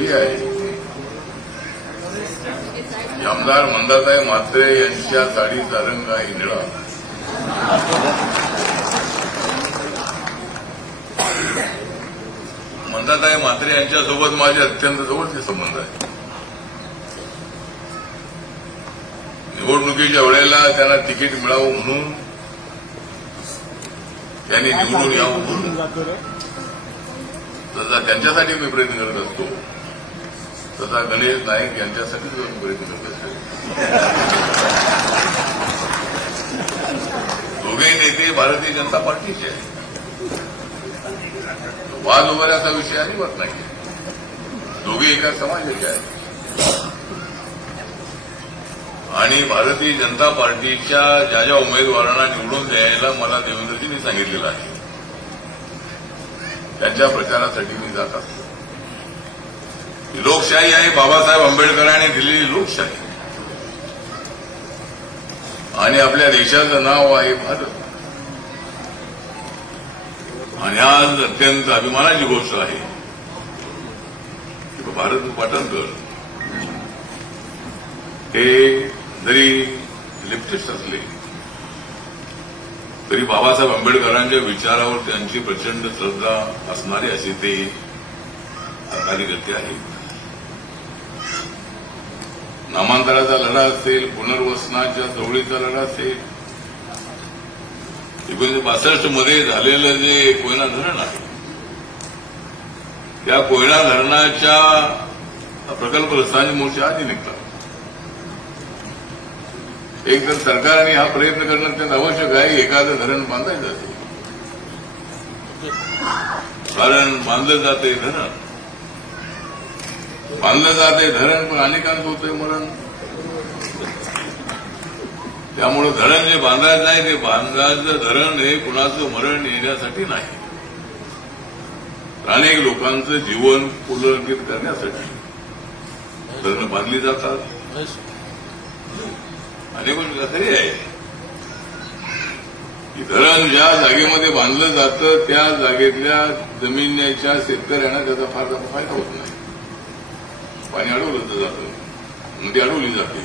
ही आहे. आमदार मंदाताई म्हात्रे यांच्या साडीचा रंग आहे निळा मंदाताई म्हात्रे यांच्यासोबत माझे अत्यंत जवळचे संबंध आहेत निवडणुकीच्या वेळेला त्यांना तिकीट मिळावं म्हणून त्यांनी निवडून यावं म्हणून. तसा त्यांच्यासाठी मी प्रयत्न करत असतो. तथा गणेश नाईक यांच्यासाठीच दोन प्रयत्न दोघे नेते भारतीय जनता पार्टीचे आहेत. वाद वगैरेचा विषय अजिबात नाही. दोघे एका समाजाचे आहेत. आणि भारतीय जनता पार्टीच्या ज्या ज्या उमेदवारांना निवडून द्यायला मला देवेंद्रजींनी सांगितलेलं आहे त्यांच्या प्रचारासाठी मी जात असतो. लोकशाही आहे बाबासाहेब आंबेडकरांनी दिलेली लोकशाही. आणि आपल्या देशाचं नाव आहे भारत. आणि आज अत्यंत अभिमानाची गोष्ट आहे की भारत पाटणकर हे जरी लिप्टिस्ट असले तरी बाबासाहेब आंबेडकरांच्या विचारावर त्यांची प्रचंड श्रद्धा असणारे असे ते कार्यकर्ते आहेत. नामांतराचा लढा असेल पुनर्वसनाच्या चवळीचा लढा असेल. एकोणीशे बासष्टमध्ये झालेलं जे कोयना धरण आहे त्या कोयना धरणाच्या प्रकल्पग्रस्तांचे मोर्चे आधी निघतात. एक तर सरकारने हा प्रयत्न करणं अत्यंत आवश्यक आहे एखादं धरण बांधायचं असेल. कारण बांधलं जाते धरण. बांधलं जाते धरण पण अनेकांत होतंय मरण. त्यामुळं धरण जे बांधायचं आहे ते बांधायचं धरण हे कुणाचं मरण येण्यासाठी नाही. अनेक लोकांचं जीवन पुनर्गित करण्यासाठी धरणं बांधली जातात. अनेक खरी आहे की धरण ज्या जागेमध्ये बांधलं जातं त्या जागेतल्या जमिनीच्या शेतकऱ्यांना त्याचा फार फायदा होत नाही. पाणी अडवलं जातं नदी अडवली जाते.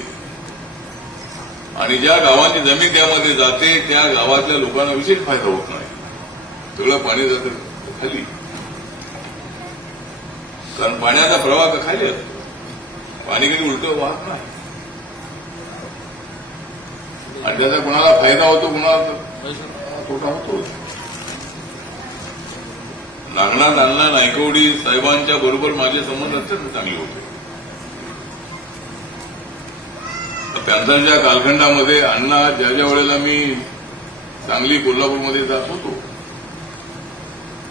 आणि ज्या गावाची जमीन त्यामध्ये जाते त्या गावातल्या लोकांना विशेष फायदा होत नाही. सगळं पाणी जातं खाली. कारण पाण्याचा प्रवाह तर खाली असतो. पाणी कधी उलट वाहत नाही. आणि त्याचा कुणाला फायदा होतो कुणाला तोटा होतो नागनाथ अण्णा नायकवडी साहेबांच्या बरोबर माझे संबंध अत्यंत चांगले होते. त्यांच्या कालखंडामध्ये अण्णा ज्या ज्या वेळेला मी सांगली कोल्हापूरमध्ये जात होतो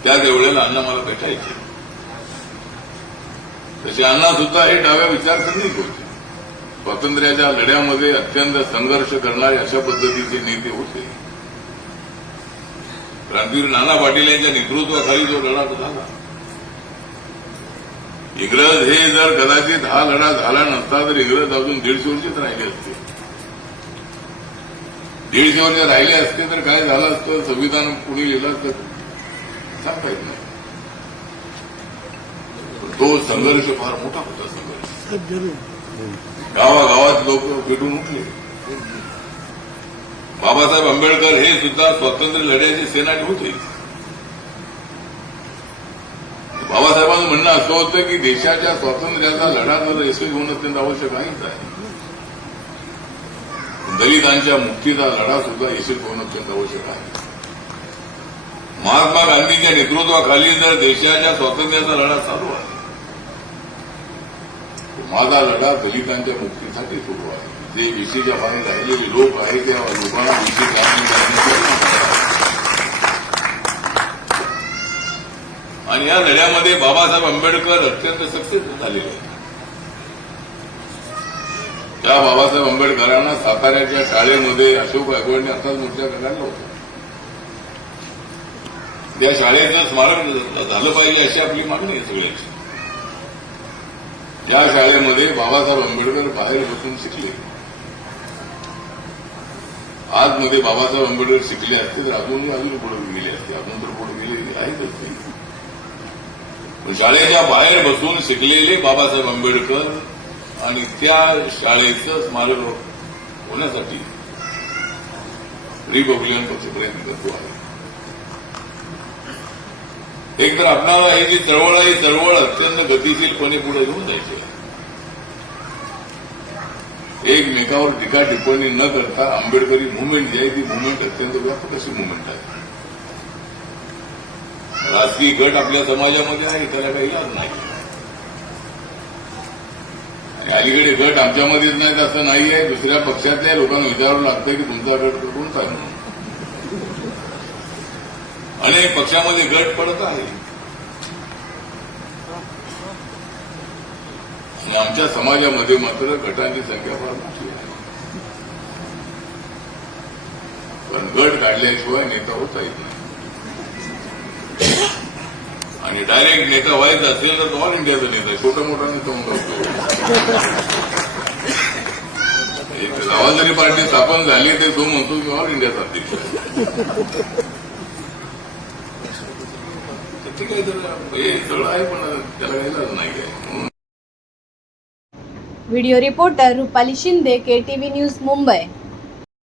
त्या त्या वेळेला अण्णा मला भेटायचे. तसे अण्णा सुद्धा हे डाव्या विचारसरणीच होते. स्वातंत्र्याच्या लढ्यामध्ये अत्यंत संघर्ष करणारे अशा पद्धतीचे नेते होते. क्रांतीवीर नाना पाटील यांच्या नेतृत्वाखाली जो लढा झाला इंग्रज हे जर कदाचित हा लढा झाला नसता तर इंग्रज अजून दीडशे वर्षीच राहिले असते. दीडशे वर्ष राहिले असते तर काय झालं असतं? संविधान पुढे लिहिलं असतं? सांगता येत नाही. तो संघर्ष फार मोठा होता संघर्ष. गावागावात लोक भेटून उठले. बाबासाहेब आंबेडकर हे सुद्धा स्वातंत्र्य लढ्याचे सेनानी होते बाबासाहेबांचं म्हणणं असं होतं की देशाच्या स्वातंत्र्याचा लढा जर यशस्वी होणं अत्यंत आवश्यक आहेच आहे. दलितांच्या मुक्तीचा लढा सुद्धा यशस्वी होणं अत्यंत आवश्यक आहे. महात्मा गांधींच्या नेतृत्वाखाली जर देशाच्या स्वातंत्र्याचा लढा चालू आहे माझा लढा दलितांच्या मुक्तीसाठी सुरू आहे. जे विशीच्या पाणी राहिलेले लोक आहेत त्या लोकांना विशी आणि या लढ्यामध्ये बाबासाहेब आंबेडकर अत्यंत सक्सेस झालेले त्या बाबासाहेब आंबेडकरांना साताऱ्याच्या शाळेमध्ये अशोक गायकवाडने असाच मोर्चा काढला होता. त्या शाळेचं स्मारक झालं पाहिजे अशी आपली मागणी आहे सगळ्याची. त्या शाळेमध्ये बाबासाहेब आंबेडकर बाहेर बसून शिकले. आजमध्ये बाबासाहेब आंबेडकर शिकले असते तर अजूनही अजून पुढे गेले असते. अजून तर पुढे गेले आहेतच नाही शाळेच्या बाहेर बसून शिकलेले बाबासाहेब आंबेडकर आणि त्या शाळेचं स्मारक होण्यासाठी रिपब्लिकन पक्ष प्रयत्न करतो आहे. एक तर आपणाला ही जी चळवळ आहे चळवळ अत्यंत गतिशीलपणे पुढे घेऊन जायची आहे. एकमेकावर टीका टिप्पणी न करता आंबेडकरी मुवमेंट जी आहे ती मुवमेंट अत्यंत व्यापक अशी मुवमेंट आहे. राजकीय गट आपल्या समाजामध्ये आहे त्याला काही इलाज नाही. आणि अलीकडे गट आमच्यामध्येच नाहीत असं नाही आहे दुसऱ्या पक्षातल्या लोकांना विचारावं लागतं की तुमचा गट कोणता आहे अनेक पक्षामध्ये गट पडत आहे. आणि आमच्या समाजामध्ये मात्र गटांची संख्या फार मोठी आहे. पण गट काढल्याशिवाय नेता होता येत नाही. आणि डायरेक्ट नेता व्हायचा असेल तर ऑल इंडियाचा नेता आहे. छोटा मोठा नेता होऊन जातो एक जरी पार्टी स्थापन झाली ते तो म्हणतो की ऑल इंडियाचा अध्यक्ष ठीक आहे. सगळं आहे पण त्याला काही नाही काय video reporter Rupali Shinde KTV news Mumbai.